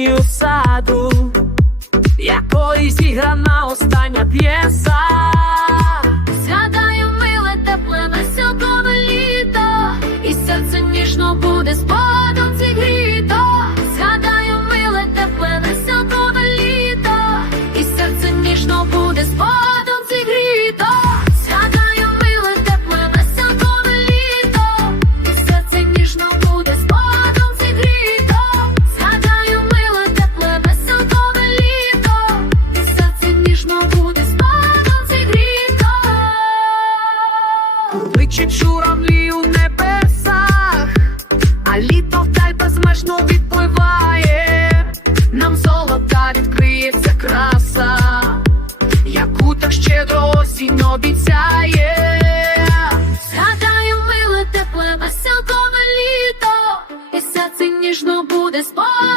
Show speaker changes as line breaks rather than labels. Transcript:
пісню в саду, якоїсь ігра на остання п'єса. Журавлі у небесах, а літо вдаль безмежно відпливає, нам золота відкриється краса, яку так щедро осінь обіцяє.
Згадаю, миле, тепле, веселкове літо, і серце ніжно буде спогадом